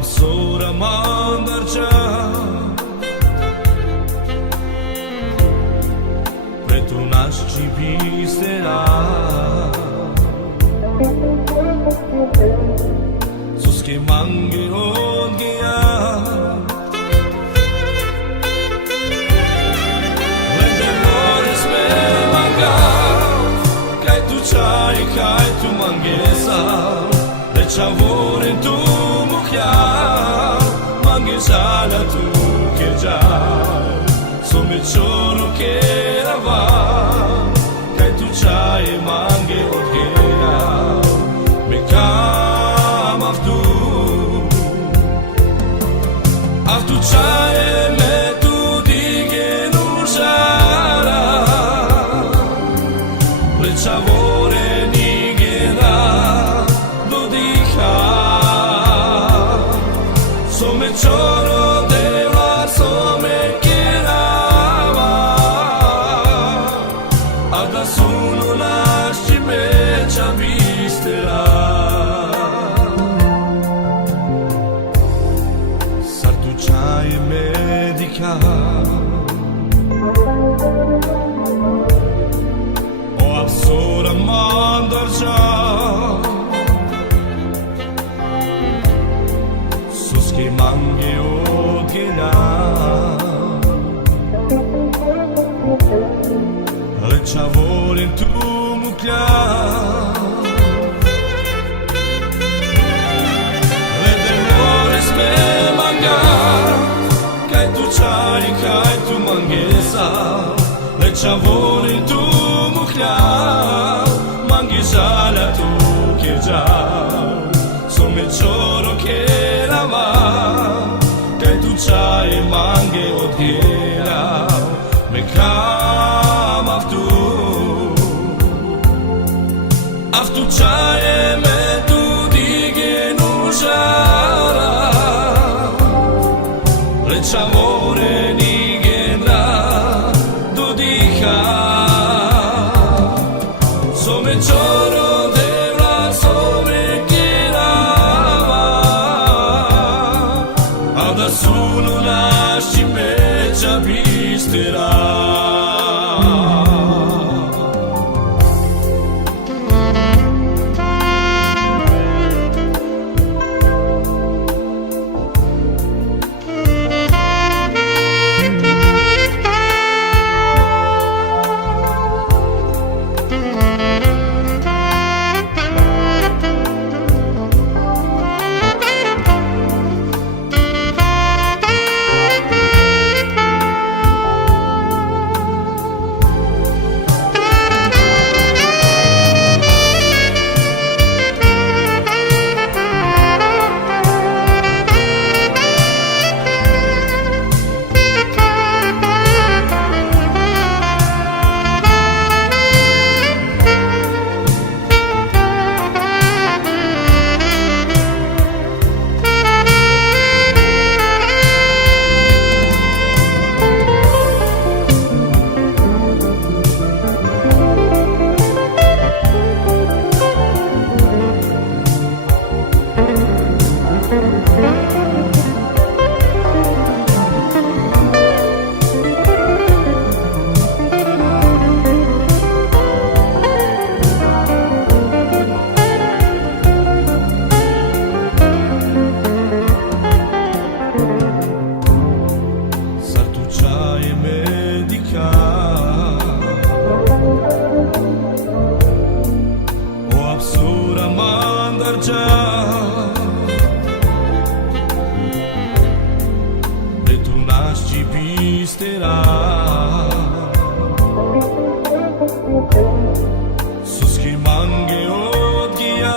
apsora mandarcia pre tu nasci visterà sus che mangi odgia le mores me manga kai tu chai kai tu manghesa le chavore tu mukhia manghesa la tu che già so me choro che rava kai tu chai mangi odgia me kam aftu chai me tu dige nushara le chavore nigera do dikha so me choro deva so me kirava ada solo lasci me chavisterà sartucciai medica o apsora mandarcia sus che mangi odghela le chavore in tu mucchia le demores me manga kai tu chai kai tu manghesa le chavore in tu mucchia manghesa la tu che già so me choro che rava kai tu chai manghe odghela me kam aftu chai me tu dige nushara le chavore nigera do dikha so me choro deva so me kirava ada solo lasci me chavisterà e tu nasci visterà sus che mangi odghia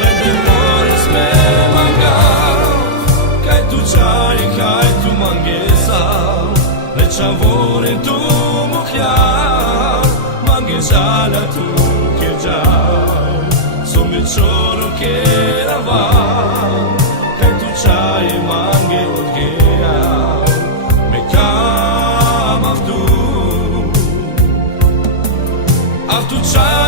le demores me manga kai tu chai kai tu manghesa le chavore tu mukhia manghesa la tu che già so me choro che rava kai tu chai mangi odghela me kam aftu chai